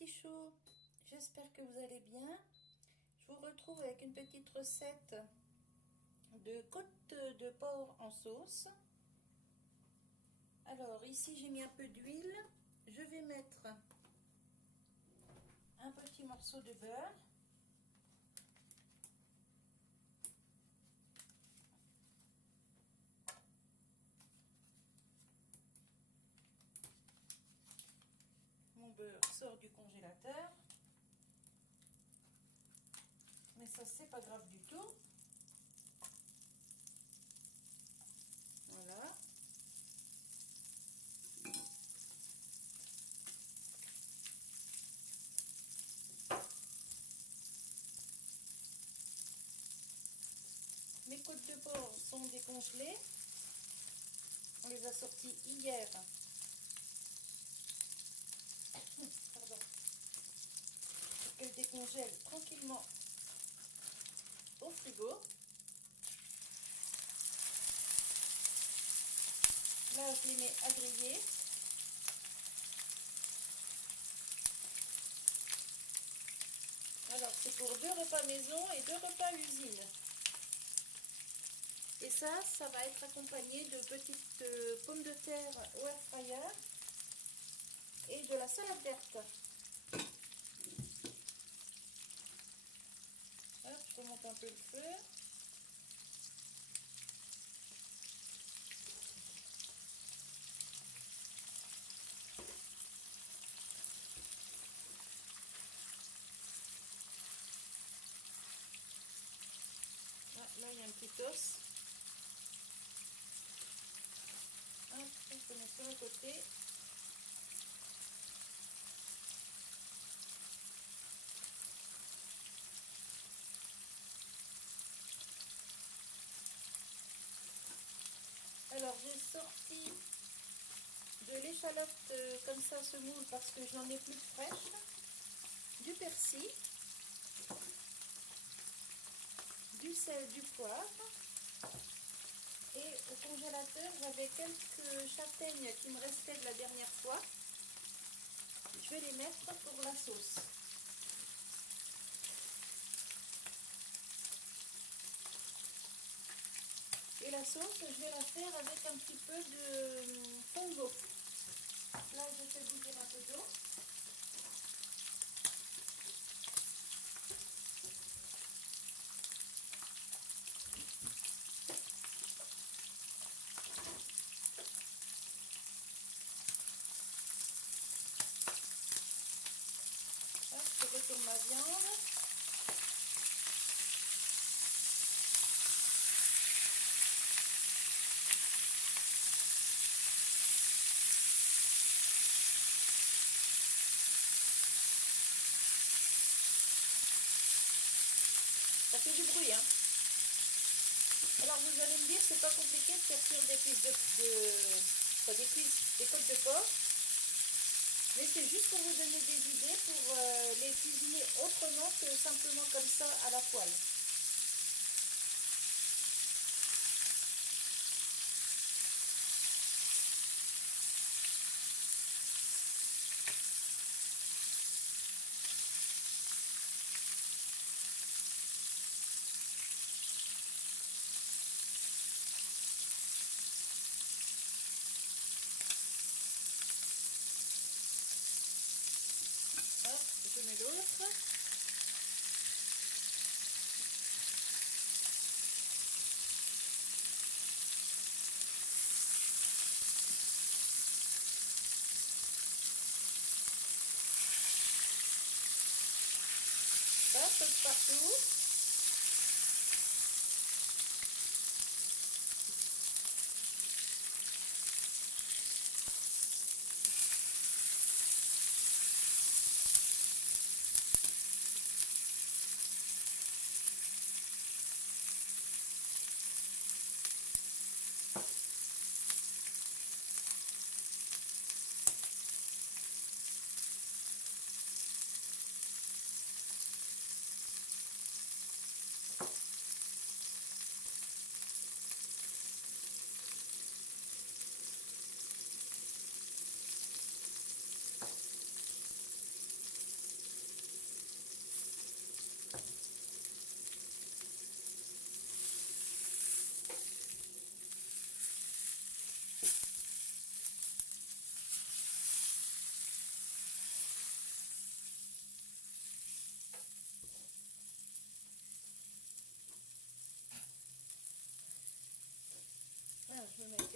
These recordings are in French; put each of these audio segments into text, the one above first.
petits choux, j'espère que vous allez bien. Je vous retrouve avec une petite recette de côte de porc en sauce. Alors ici j'ai mis un peu d'huile, je vais mettre un petit morceau de beurre. Mon beurre sort du congélateur, mais ça c'est pas grave du tout. Voilà. Mes côtes de porc sont décongelées. On les a sorties hier. Pardon. Pour qu'elles décongèlent tranquillement au frigo. Là, je les mets à griller. Alors, c'est pour 2 repas maison et 2 repas usine. Et ça va être accompagné de petites pommes de terre au air fryer et de la salade verte. Hop, je remonte un peu le feu. Ah, là, il y a un petit os. Hop, on peut mettre sur le côté. Alors, j'ai sorti de l'échalote comme ça semoule parce que je n'en ai plus de fraîche, du persil, du sel, du poivre, et au congélateur j'avais quelques châtaignes qui me restaient de la dernière fois. Je vais les mettre pour la sauce. Et la sauce, je vais la faire avec un petit peu de fond d'eau. Là, je fais bouillir un peu d'eau. Hop, je retourne ma viande. Ça fait du bruit, hein. Alors vous allez me dire, c'est pas compliqué de faire cuire des cuisses des côtes de porc. Mais c'est juste pour vous donner des idées pour les cuisiner autrement que simplement comme ça à la poêle. Hop, je mets l'autre. Ça saute partout.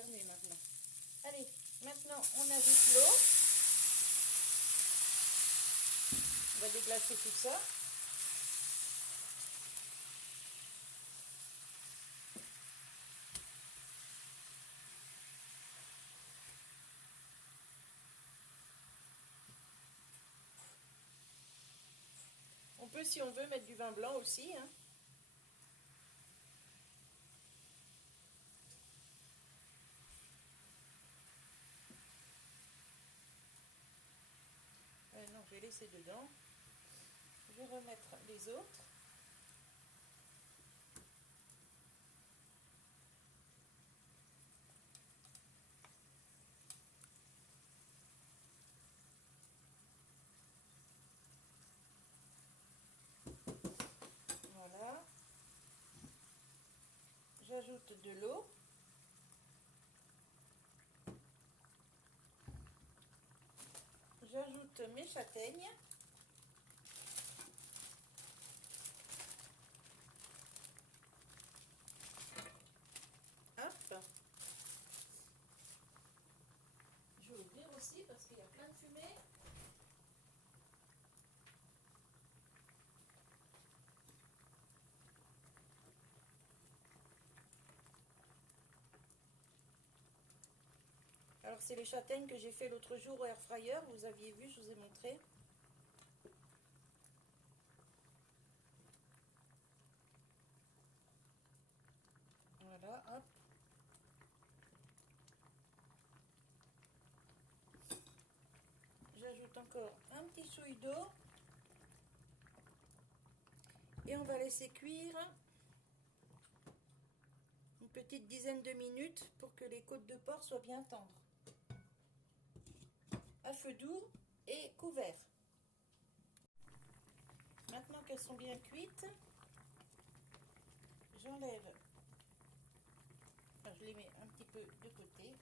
éternuer maintenant. Allez, maintenant on ajoute l'eau. On va déglacer tout ça. On peut, si on veut, mettre du vin blanc aussi, hein. Non, je vais laisser dedans. Je vais remettre les autres. Voilà. J'ajoute de l'eau. J'ajoute mes châtaignes. Hop. Je vais ouvrir aussi parce qu'il y a plein de fumée. Alors c'est les châtaignes que j'ai fait l'autre jour au air fryer, vous aviez vu, je vous ai montré. Voilà, hop. J'ajoute encore un petit chouille d'eau. Et on va laisser cuire une petite dizaine de minutes pour que les côtes de porc soient bien tendres. À feu doux et couvert. Maintenant qu'elles sont bien cuites, j'enlève, enfin, je les mets un petit peu de côté.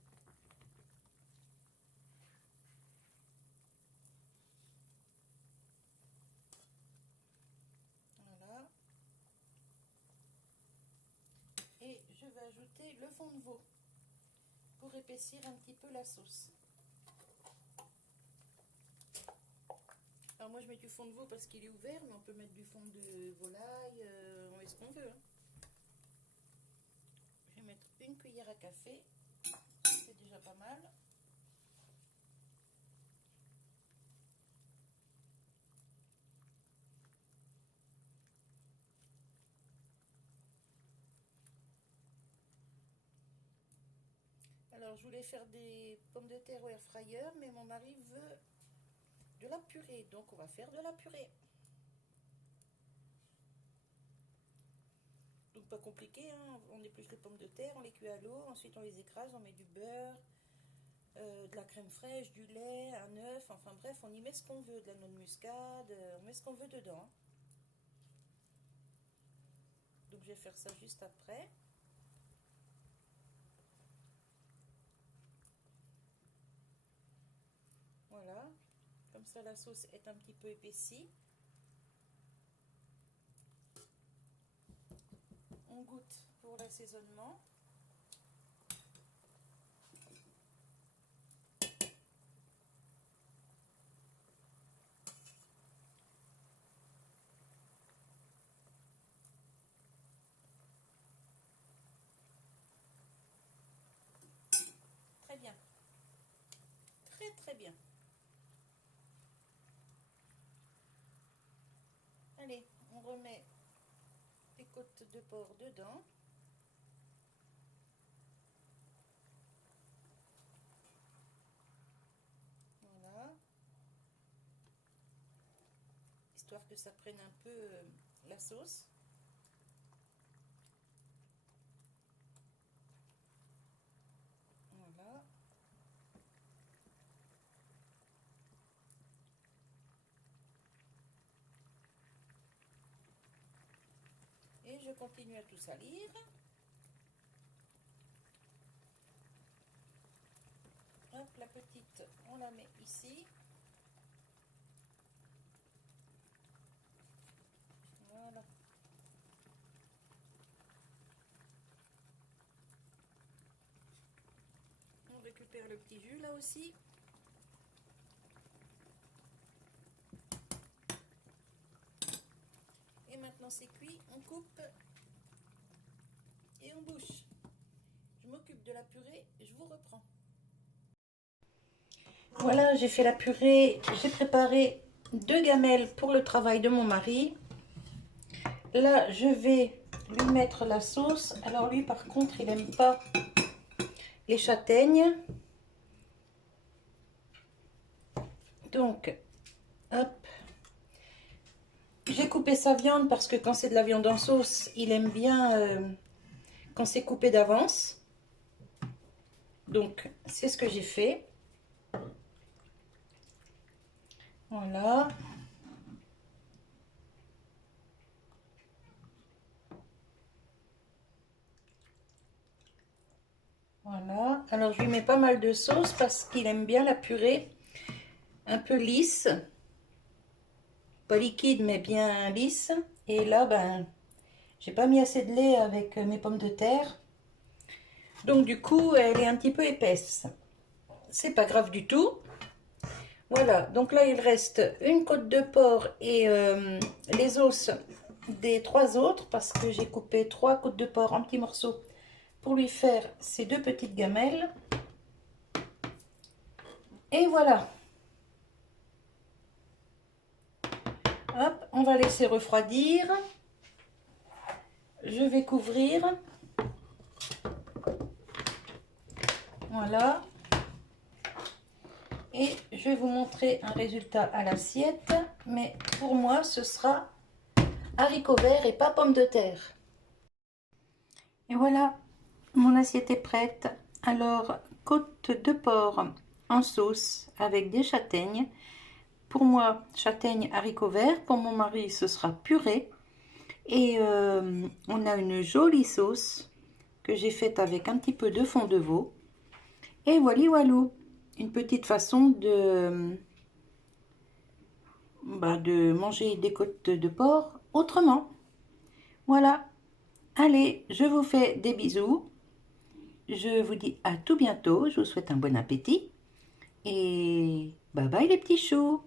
Voilà. Et je vais ajouter le fond de veau pour épaissir un petit peu la sauce. Alors moi je mets du fond de veau parce qu'il est ouvert, mais on peut mettre du fond de volaille, on met ce qu'on veut, hein. Je vais mettre une cuillère à café, c'est déjà pas mal. Alors je voulais faire des pommes de terre au air fryer, mais mon mari veut de la purée, donc on va faire de la purée. Donc pas compliqué, hein. On épluche les pommes de terre, on les cuit à l'eau, ensuite on les écrase, on met du beurre, de la crème fraîche, du lait, un œuf, enfin bref, on y met ce qu'on veut, de la noix de muscade, on met ce qu'on veut dedans. Donc je vais faire ça juste après. Voilà, comme ça la sauce est un petit peu épaissie. On goûte pour l'assaisonnement. Très bien. Très très bien. Allez, on remet les côtes de porc dedans. Voilà. Histoire que ça prenne un peu la sauce. Voilà. Et je continue à tout salir. Hop, la petite, on la met ici. Voilà. faire le petit jus là aussi. Et maintenant c'est cuit, on coupe et on bouche. Je m'occupe de la purée, je vous reprends. Voilà, j'ai fait la purée, j'ai préparé 2 gamelles pour le travail de mon mari. Là, je vais lui mettre la sauce. Alors lui, par contre, il n'aime pas les châtaignes. Donc, hop. J'ai coupé sa viande parce que quand c'est de la viande en sauce, il aime bien quand c'est coupé d'avance. Donc, c'est ce que j'ai fait. Voilà. Voilà. Alors, je lui mets pas mal de sauce parce qu'il aime bien la purée un peu lisse. Pas liquide, mais bien lisse. Et là, ben, j'ai pas mis assez de lait avec mes pommes de terre. Donc, du coup, elle est un petit peu épaisse. C'est pas grave du tout. Voilà, donc là il reste une côte de porc et les os des 3 autres parce que j'ai coupé 3 côtes de porc en petits morceaux pour lui faire ces 2 petites gamelles. Et voilà. Hop, on va laisser refroidir. Je vais couvrir. Voilà. Et je vais vous montrer un résultat à l'assiette. Mais pour moi, ce sera haricots verts et pas pommes de terre. Et voilà, mon assiette est prête. Alors, côte de porc en sauce avec des châtaignes. Pour moi, châtaignes, haricots verts. Pour mon mari, ce sera purée. Et on a une jolie sauce que j'ai faite avec un petit peu de fond de veau. Et voilà, voilou, une petite façon de manger des côtes de porc autrement. Voilà. Allez, je vous fais des bisous. Je vous dis à tout bientôt. Je vous souhaite un bon appétit. Et bye bye les petits choux.